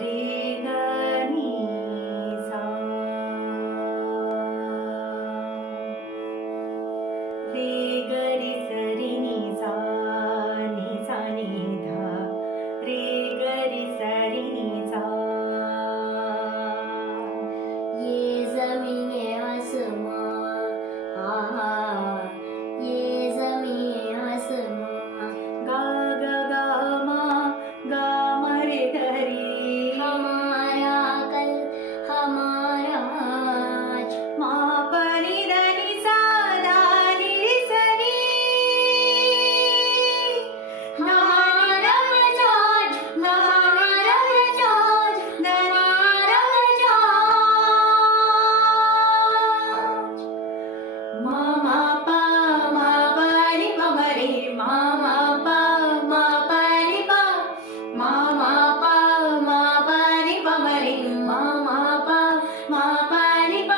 रे ग नी सा रे ग रि स रि नि सा नि धा रे ग रि स रि नि सा ये ज़मीने आसमां आहा ये ज़मीने आसमां गा ग गा मा रे ग रि हमारा कल हमारा आज मा प नि ध नि सा धा नि रि स रि हमारा आज हमारा आज हमारा आज मा मा प रि प म रे मा मा प रि प मा मा प रि प म रे मा मा प रि प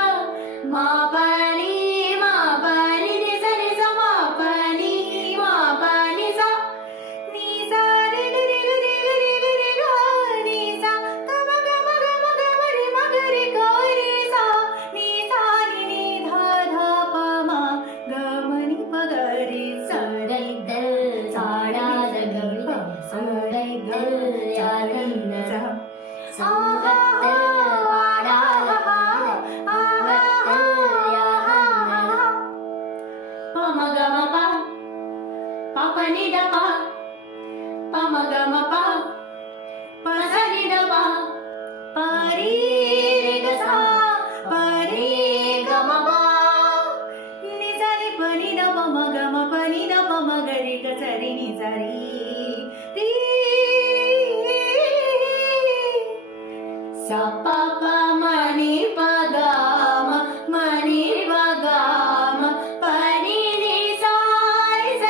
मा प रि नि स नि ಸ मा प रि ಸ नि ಸ ರಿ ಗ ರಿ ಗ ರಿ ಗ ರಿ ಗ ರಿ ಗ नि ಸ ಗ ಮ ಗ ಮ ಗ ಮ ಗ ಮ ರಿ ಮ ಗ ರಿ ಗ ರಿ ಸ नि ಸ ನಿ ನಿ ಧ ಧ ಪ ಮ ಗ ಮ ನಿ ಪ ಗ ರಿ ಸ ರಿ ದ ಸಾಡಾ ದ ಗ ರಿ ಸ ರಿ ದ ಯಾ ರಿ ನ ಸ ಸಂಗತ್ತ ಆಡಾದ ಸಂಗತ್ತ ಯಾರನ್ನ ಪ ಮ ಗ ಮ ಪ ಪ ಪ ನಿ ದ ಪ ಪ ಮ ಗ ಮ ಪ ಪ ಸ ನಿ ದ ಪ ಪ ರಿ ಗ ಸ ಪ ರಿ ಗ ಮ ಪ ನಿ ಸ ನಿ ಪ ನಿ ದ ಪ ಮ ಗ ಮ ಪ ನಿ ದ ಪ ಮ ಗ ರಿ ಗ ಸ ರಿ ನಿ ಸ ರಿ ರಿ ಸ ಪ ಪ ಮ ನಿ ಪ ಗ ಮ ನಿ ಪ ಗ ಮ ಪ ನಿ ನಿ ಸ ರಿ ಸ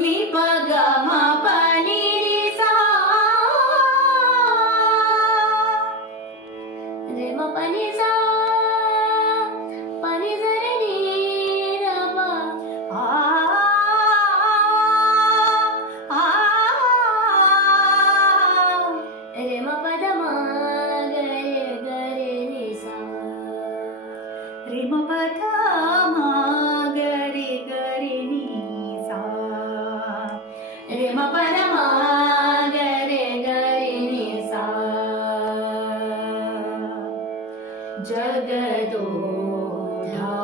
ನಿ ಪ ಗ ಮ ಪ ನಿ ನಿ ಸ रे म प नि सा प नि ಸ ರಿ ನಿ ರ ಪ ಆ ಆ रे म ಪ ದ ಮ ಗ ರೆ नि सा ರಿ ಮ ಪ ಧ ಮ ಗ ರಿ ನಿ ಸ ರಿ ಮ ಪ ದ ಮ ಗ ರಿ ನಿ ಸ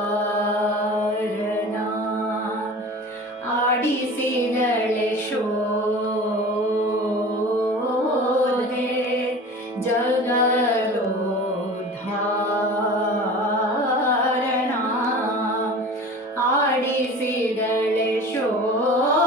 ಜಗದೋದ್ಧಾರನ ಆಡಿಸಿದಳೆ ಶೋಧೆ ಜಗದೋದ್ಧಾರನ ಆಡಿಸಿದಳೆ ಶೋಧೆ